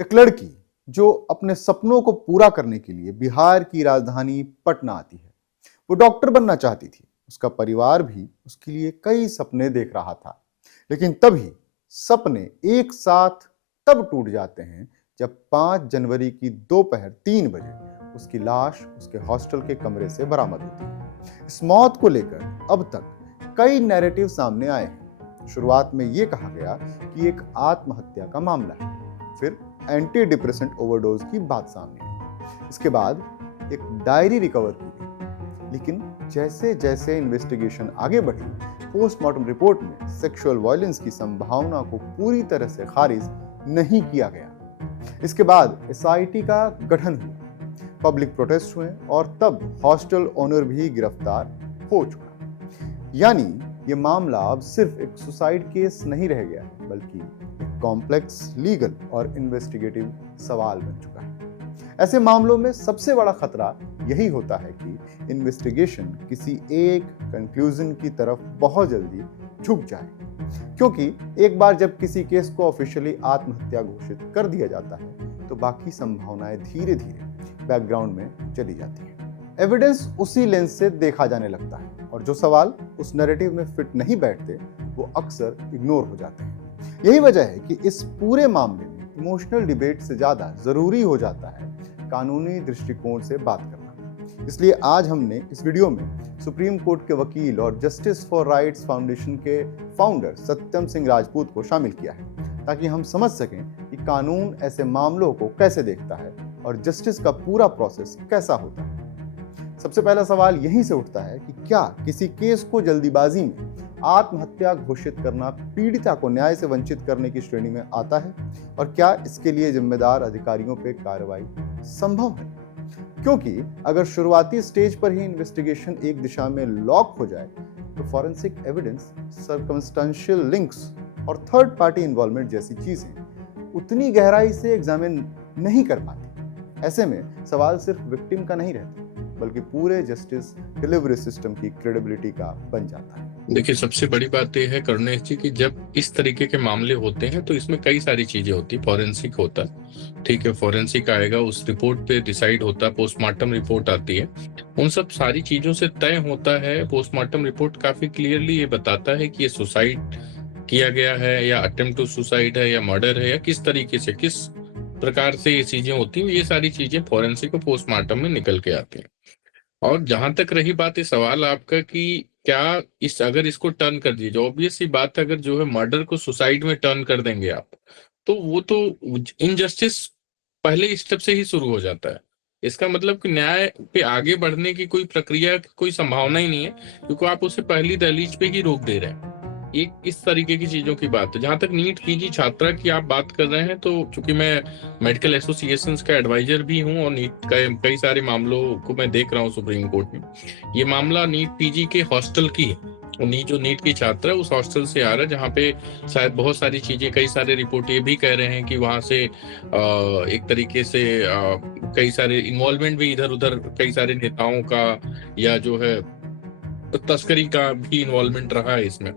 एक लड़की जो अपने सपनों को पूरा करने के लिए बिहार की राजधानी पटना आती है। वो डॉक्टर बनना चाहती थी। उसका परिवार भी उसके लिए कई सपने देख रहा था, लेकिन तभी सपने एक साथ तब टूट जाते हैं जब 5 जनवरी की दोपहर 3 बजे उसकी लाश उसके हॉस्टल के कमरे से बरामद होती है। इस मौत को लेकर अब तक कई नैरेटिव सामने आए हैं। शुरुआत में यह कहा गया कि एक आत्महत्या का मामला है, फिर एंटी डिप्रेसेंट ओवरडोज की बात सामने आई। इसके बाद एक डायरी रिकवर की गई, लेकिन जैसे जैसे इन्वेस्टिगेशन आगे बढ़ी, पोस्टमार्टम रिपोर्ट में सेक्सुअल वायलेंस की संभावना को पूरी तरह से खारिज नहीं किया गया। इसके बाद एसआईटी का गठन हुआ, पब्लिक प्रोटेस्ट हुए और तब हॉस्टल ओनर भी गिरफ्तार हो चुका। यानी ये मामला अब सिर्फ एक सुसाइड केस नहीं रह गया है, बल्कि एक कॉम्प्लेक्स लीगल और इन्वेस्टिगेटिव सवाल बन चुका है। ऐसे मामलों में सबसे बड़ा खतरा यही होता है कि इन्वेस्टिगेशन किसी एक कंक्लूजन की तरफ बहुत जल्दी झुक जाए, क्योंकि एक बार जब किसी केस को ऑफिशियली आत्महत्या घोषित कर दिया जाता है तो बाकी संभावनाएं धीरे धीरे बैकग्राउंड में चली जाती है। एविडेंस उसी लेंस से देखा जाने लगता है और जो सवाल उस नैरेटिव में फिट नहीं बैठते वो अक्सर इग्नोर हो जाते हैं। यही वजह है कि इस पूरे मामले में इमोशनल डिबेट से ज्यादा जरूरी हो जाता है कानूनी दृष्टिकोण से बात करना। इसलिए आज हमने इस वीडियो में सुप्रीम कोर्ट के वकील और जस्टिस फॉर राइट्स फाउंडेशन के फाउंडर सत्यम सिंह राजपूत को शामिल किया है, ताकि हम समझ सकें कि कानून ऐसे मामलों को कैसे देखता है और जस्टिस का पूरा प्रोसेस कैसा होता है। सबसे पहला सवाल यहीं से उठता है कि क्या किसी केस को जल्दीबाजी में आत्महत्या घोषित करना पीड़िता को न्याय से वंचित करने की श्रेणी में आता है, और क्या इसके लिए जिम्मेदार अधिकारियों पर कार्रवाई संभव है? क्योंकि अगर शुरुआती स्टेज पर ही इन्वेस्टिगेशन एक दिशा में लॉक हो जाए तो फॉरेंसिक एविडेंस, सर्कमस्टेंशियल लिंक्स और थर्ड पार्टी इन्वॉल्वमेंट जैसी चीजें उतनी गहराई से एग्जामिन नहीं कर पाती। ऐसे में सवाल सिर्फ विक्टिम का नहीं रहता, बल्कि पूरे जस्टिस डिलीवरी सिस्टम की क्रेडिबिलिटी का बन जाता है। देखिए, सबसे बड़ी बात यह है करुणेश जी कि जब इस तरीके के मामले होते हैं तो इसमें कई सारी चीजें होती है। फॉरेंसिक होता है, ठीक है, फॉरेंसिक आएगा, उस रिपोर्ट पे डिसाइड होता है, पोस्टमार्टम रिपोर्ट आती है, उन सब सारी चीजों से तय होता है। पोस्टमार्टम रिपोर्ट काफी क्लियरली ये बताता है कि ये सुसाइड किया गया है या अटेम्प्ट टू सुसाइड है या मर्डर है या किस तरीके से, किस प्रकार से ये चीजें होती हैं। ये सारी चीजें फॉरेंसिक और पोस्टमार्टम में निकल के आती हैं। और जहां तक रही बात ये सवाल आपका कि क्या अगर इसको टर्न कर दीजिए, ऑब्वियस सी बात है, अगर जो है मर्डर को सुसाइड में टर्न कर देंगे आप, तो वो तो इनजस्टिस पहले स्टेप से ही शुरू हो जाता है। इसका मतलब कि न्याय पे आगे बढ़ने की कोई प्रक्रिया, कोई संभावना ही नहीं है, क्योंकि आप उसे पहली दहलीज पे ही रोक दे रहे हैं। एक इस तरीके की चीजों की बात है। जहां तक नीट पीजी छात्रा की आप बात कर रहे हैं, तो चूंकि मैं मेडिकल एसोसिएशन का एडवाइजर भी हूं और नीट का कई सारे मामलों को मैं देख रहा हूं सुप्रीम कोर्ट में, ये मामला नीट पीजी के हॉस्टल की है। जो नीट की छात्रा उस हॉस्टल से आ रहा है, जहाँ पे शायद बहुत सारी चीजें, कई सारे रिपोर्ट ये भी कह रहे हैं कि वहां से एक तरीके से कई सारे इन्वॉल्वमेंट भी इधर उधर कई सारे नेताओं का या जो है तस्करी का भी इन्वॉल्वमेंट रहा है इसमें।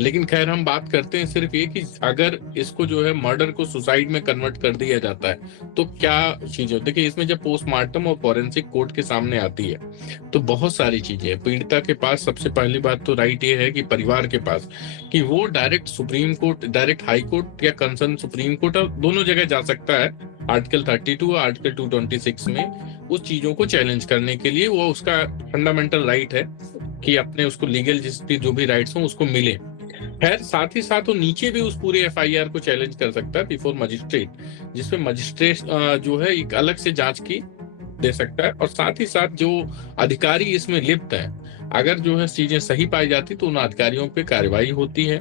लेकिन खैर, हम बात करते हैं सिर्फ ये कि अगर इसको जो है मर्डर को सुसाइड में कन्वर्ट कर दिया जाता है तो क्या चीजें होती है। देखिए, इसमें जब पोस्टमार्टम और फॉरेंसिक कोर्ट के सामने आती है तो बहुत सारी चीजें हैं। पीड़िता के पास सबसे पहली बात तो राइट ये है कि परिवार के पास कि वो direct supreme court, direct high court या कंसर्न सुप्रीम कोर्ट, और दोनों जगह जा सकता है। आर्टिकल 32 और आर्टिकल 226 में उस चीजों को चैलेंज करने के लिए वो उसका फंडामेंटल राइट है कि अपने उसको लीगल जो भी राइट्स हो उसको मिले। खैर, साथ ही साथ वो नीचे भी उस पूरे एफआईआर को चैलेंज कर सकता है बिफोर मजिस्ट्रेट, जिसमें मजिस्ट्रेट जो है एक अलग से जांच की दे सकता है। और साथ ही साथ जो अधिकारी इसमें लिप्त है, अगर जो है चीजें सही पाई जाती तो उन अधिकारियों पे कार्रवाई होती है।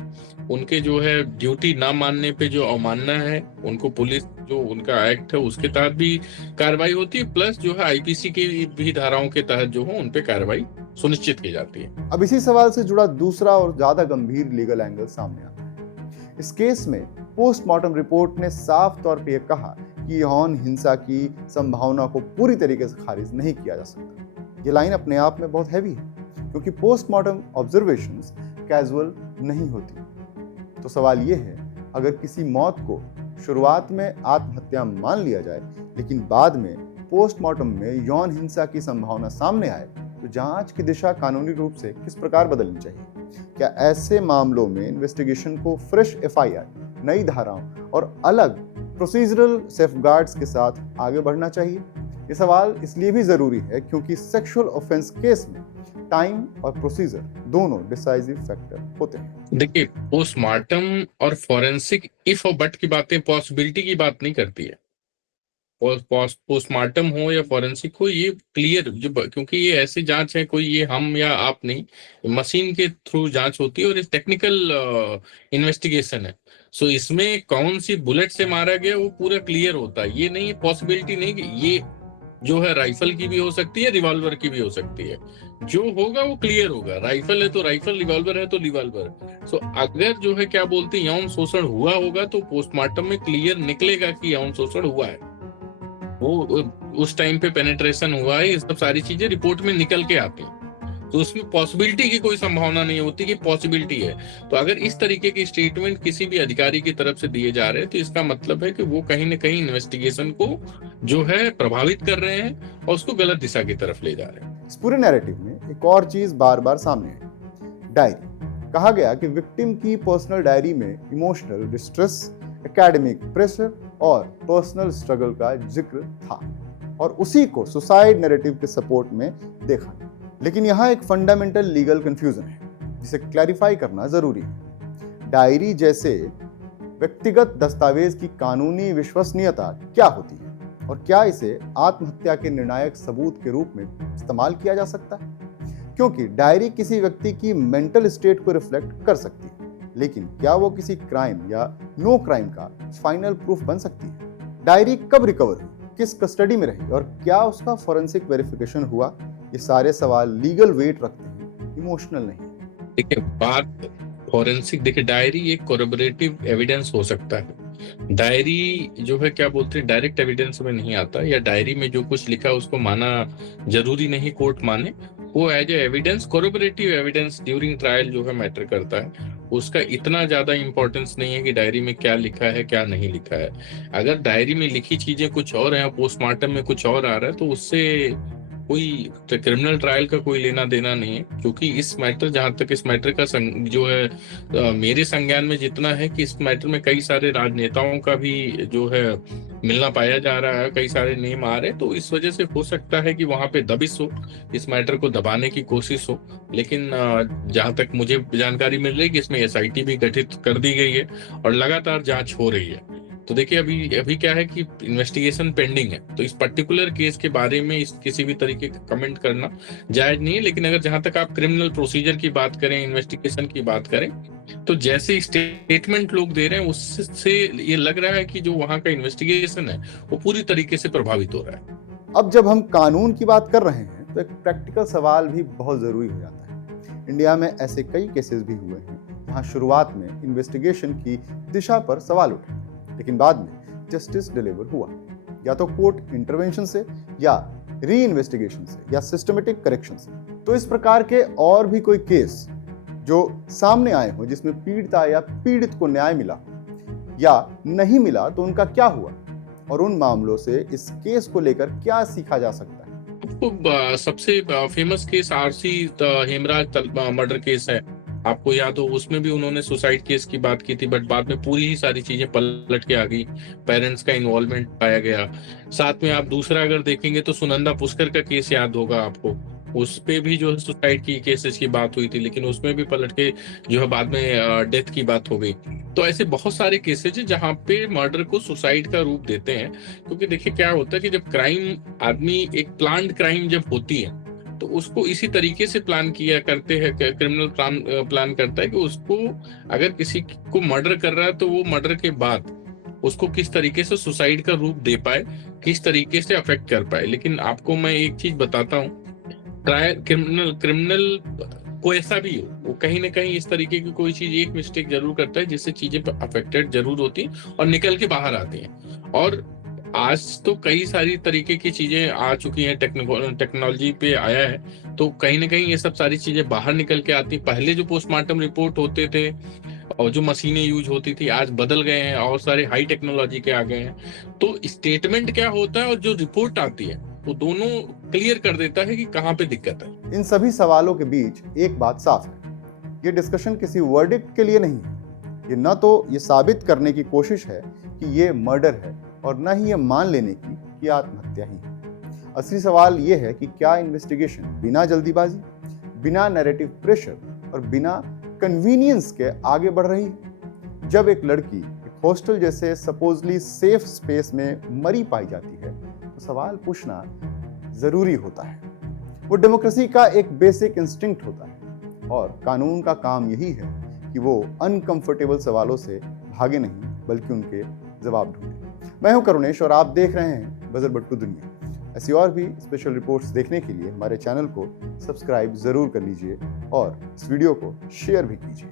उनके जो है ड्यूटी ना मानने पे जो अवमानना है, उनको पुलिस जो उनका एक्ट है उसके तहत भी कार्रवाई होती है, प्लस जो है आईपीसी की भी धाराओं के तहत जो है उन पे कार्रवाई सुनिश्चित की जाती है। अब इसी सवाल से जुड़ा दूसरा और ज्यादा गंभीर लीगल एंगल सामने आता है। इस केस में पोस्टमार्टम रिपोर्ट ने साफ तौर पर यह कहा कि यौन हिंसा की संभावना को पूरी तरीके से खारिज नहीं किया जा सकता। ये लाइन अपने आप में बहुत हैवी है, क्योंकि पोस्टमार्टम ऑब्जर्वेशंस कैजुअल नहीं होती। तो सवाल यह है, अगर किसी मौत को शुरुआत में आत्महत्या मान लिया जाए, लेकिन बाद में पोस्टमार्टम में यौन हिंसा की संभावना सामने आए, तो जांच की दिशा कानूनी रूप से किस प्रकार बदलनी चाहिए? क्या ऐसे मामलों में इन्वेस्टिगेशन को फ्रेश एफआईआर, नई धाराओं और अलग प्रोसीजरल सेफगार्ड्स के साथ आगे बढ़ना चाहिए? ये सवाल इसलिए भी जरूरी है क्योंकि सेक्सुअल ऑफेंस केस में टाइम और प्रोसीजर दोनों डिसाइसिव फैक्टर होते हैं। देखिए, पोस्टमार्टम और फॉरेंसिक इफ और बट की बातें पॉसिबिलिटी की बात नहीं करती है। पोस्टमार्टम हो या फॉरेंसिक हो, ये क्लियर क्योंकि ये ऐसी जांच है, कोई ये हम या आप नहीं, मशीन के थ्रू जांच होती है और ये टेक्निकल इन्वेस्टिगेशन है। सो इसमें कौन सी बुलेट से मारा गया वो पूरा क्लियर होता है। ये नहीं, पॉसिबिलिटी नहीं कि ये जो है राइफल की भी हो सकती है, रिवॉल्वर की भी हो सकती है। जो होगा वो क्लियर होगा। राइफल है तो राइफल, रिवॉल्वर है तो रिवॉल्वर। सो अगर जो है क्या बोलते हैं यौन शोषण हुआ होगा तो पोस्टमार्टम में क्लियर निकलेगा कि यौन शोषण हुआ है, वो उस टाइम पे पेनिट्रेशन हुआ है, ये सब सारी चीजें रिपोर्ट में निकल के आती हैं। तो उसमें पॉसिबिलिटी की कोई संभावना नहीं होती कि पॉसिबिलिटी है। तो अगर इस तरीके की स्टेटमेंट किसी भी अधिकारी की तरफ से दिए जा रहे हैं तो इसका मतलब है कि वो कहीं ना कहीं इन्वेस्टिगेशन को जो है प्रभावित कर रहे हैं और उसको गलत दिशा की तरफ ले जा रहे हैं। इस पूरे नैरेटिव में एक और चीज बार बार सामने आई, डायरी। कहा गया कि विक्टिम की पर्सनल डायरी में इमोशनल डिस्ट्रेस, एकेडमिक प्रेशर और पर्सनल स्ट्रगल का जिक्र था और उसी को सुसाइड नैरेटिव के सपोर्ट में देखा। लेकिन यहाँ एक फंडामेंटल लीगल कंफ्यूजन है जिसे क्लैरिफाई करना जरूरी है। डायरी जैसे व्यक्तिगत दस्तावेज की कानूनी विश्वसनीयता क्या होती है और क्या इसे आत्महत्या के निर्णायक सबूत के रूप में इस्तेमाल किया जा सकता है? क्योंकि डायरी किसी व्यक्ति की मेंटल स्टेट को रिफ्लेक्ट कर सकती है, लेकिन क्या वो किसी क्राइम या नो क्राइम का फाइनल प्रूफ बन सकती है? डायरी कब रिकवर हुई, किस कस्टडी में रही और क्या उसका फॉरेंसिक वेरिफिकेशन हुआ? ये सारे सवाल लीगल वेट रखते हैं, इमोशनल नहीं। देखिए, बात फॉरेंसिक, देखिए डायरी एक कोरबोरेटिव एविडेंस हो सकता है। डायरी जो है क्या बोलते हैं डायरेक्ट एविडेंस में नहीं आता, या डायरी में जो कुछ लिखा उसको माना जरूरी नहीं कोर्ट माने। वो as a evidence, corroborative evidence during trial जो है मैटर करता है। उसका इतना ज्यादा इंपॉर्टेंस नहीं है कि डायरी में क्या लिखा है क्या नहीं लिखा है। अगर डायरी में लिखी चीजें कुछ और है, पोस्टमार्टम में कुछ और आ रहा है, तो उससे कोई क्रिमिनल ट्रायल का कोई लेना देना नहीं है। क्योंकि इस मैटर, जहां तक इस मैटर का जो है मेरे संज्ञान में जितना है कि इस मैटर में कई सारे राजनेताओं का भी जो है मिलना पाया जा रहा है, कई सारे नेम आ रहे हैं। तो इस वजह से हो सकता है कि वहां पे दबिश हो, इस मैटर को दबाने की कोशिश हो। लेकिन जहां तक मुझे जानकारी मिल रही है कि इसमें एसआईटी भी गठित कर दी गई है और लगातार जांच हो रही है। तो देखिए, अभी क्या है कि इन्वेस्टिगेशन पेंडिंग है, तो इस पर्टिकुलर केस के बारे में इस किसी भी तरीके का कमेंट करना जायज नहीं है। लेकिन अगर जहां तक आप क्रिमिनल प्रोसीजर की बात करें, इन्वेस्टिगेशन की बात करें, तो जैसे स्टेटमेंट लोग दे रहे हैं उससे ये लग रहा है कि जो वहां का इन्वेस्टिगेशन है वो पूरी तरीके से प्रभावित हो रहा है। अब जब हम कानून की बात कर रहे हैं तो एक प्रैक्टिकल सवाल भी बहुत जरूरी हो जाता है। इंडिया में ऐसे कई केसेस भी हुए हैं जहां शुरुआत में इन्वेस्टिगेशन की दिशा पर सवाल उठे, लेकिन बाद में जस्टिस डिलीवर हुआ, या तो कोर्ट इंटरवेंशन से, या री इन्वेस्टिगेशन से, या सिस्टमेटिक करेक्शन से। तो इस प्रकार के और भी कोई केस जो सामने आए हो जिसमें पीड़िता या पीड़ित को न्याय मिला या नहीं मिला, तो उनका क्या हुआ और उन मामलों से इस केस को लेकर क्या सीखा जा सकता है? तो सबसे famous case RC Hemraj murder case है। आपको याद हो, उसमें भी उन्होंने सुसाइड केस की बात की थी, बट बाद में पूरी ही सारी चीजें पलट के आ गई, पेरेंट्स का इन्वॉल्वमेंट पाया गया। साथ में आप दूसरा अगर देखेंगे तो सुनंदा पुष्कर का केस याद होगा आपको, उस पे भी जो है सुसाइड की केसेस की बात हुई थी, लेकिन उसमें भी पलट के जो है बाद में डेथ की बात हो गई। तो ऐसे बहुत सारे केसेस हैं जहां पे मर्डर को सुसाइड का रूप देते हैं। क्योंकि देखिए क्या होता है कि जब क्राइम, आदमी एक प्लान्ड क्राइम जब होती है तो उसको इसी तरीके से प्लान किया करते हैं, क्रिमिनल प्लान करता है कि उसको अगर किसी को मर्डर कर रहा है तो वो मर्डर के बाद उसको किस तरीके से सुसाइड का रूप दे पाए, किस तरीके से अफेक्ट कर पाए। लेकिन आपको मैं एक चीज बताता हूँ, क्रिमिनल को ऐसा भी हो, वो कहीं ना कहीं इस तरीके की कोई चीज, एक मिस्टेक जरूर करता है जिससे चीजें अफेक्टेड जरूर होती हैं और निकल के बाहर आती हैं। और आज तो कई सारी तरीके की चीजें आ चुकी हैं, टेक्नोलॉजी पे आया है, तो कहीं ना कहीं ये सब सारी चीजें बाहर निकल के आती। पहले जो पोस्टमार्टम रिपोर्ट होते थे और जो मशीनें यूज होती थी आज बदल गए हैं और सारे हाई टेक्नोलॉजी के आ गए हैं। तो स्टेटमेंट क्या होता है और जो रिपोर्ट आती है वो दोनों क्लियर कर देता है कि कहाँ पे दिक्कत है। इन सभी सवालों के बीच एक बात साफ है, ये डिस्कशन किसी वर्डिक्ट के लिए नहीं है। ये न तो ये साबित करने की कोशिश है कि ये मर्डर है और न ही ये मान लेने की कि आत्महत्या ही है। असली सवाल ये है कि क्या इन्वेस्टिगेशन बिना जल्दीबाजी, बिना नैरेटिव प्रेशर और बिना कन्वीनियंस के आगे बढ़ रही है। जब एक लड़की एक हॉस्टल जैसे सपोजली सेफ स्पेस में मरी पाई जाती है तो सवाल पूछना जरूरी होता है। वो डेमोक्रेसी का एक बेसिक इंस्टिंक्ट होता है और कानून का काम यही है कि वो अनकंफर्टेबल सवालों से भागे नहीं बल्कि उनके जवाब ढूंढे। मैं हूं करुणेश और आप देख रहे हैं बजर बट्टू दुनिया। ऐसी और भी स्पेशल रिपोर्ट्स देखने के लिए हमारे चैनल को सब्सक्राइब जरूर कर लीजिए और इस वीडियो को शेयर भी कीजिए।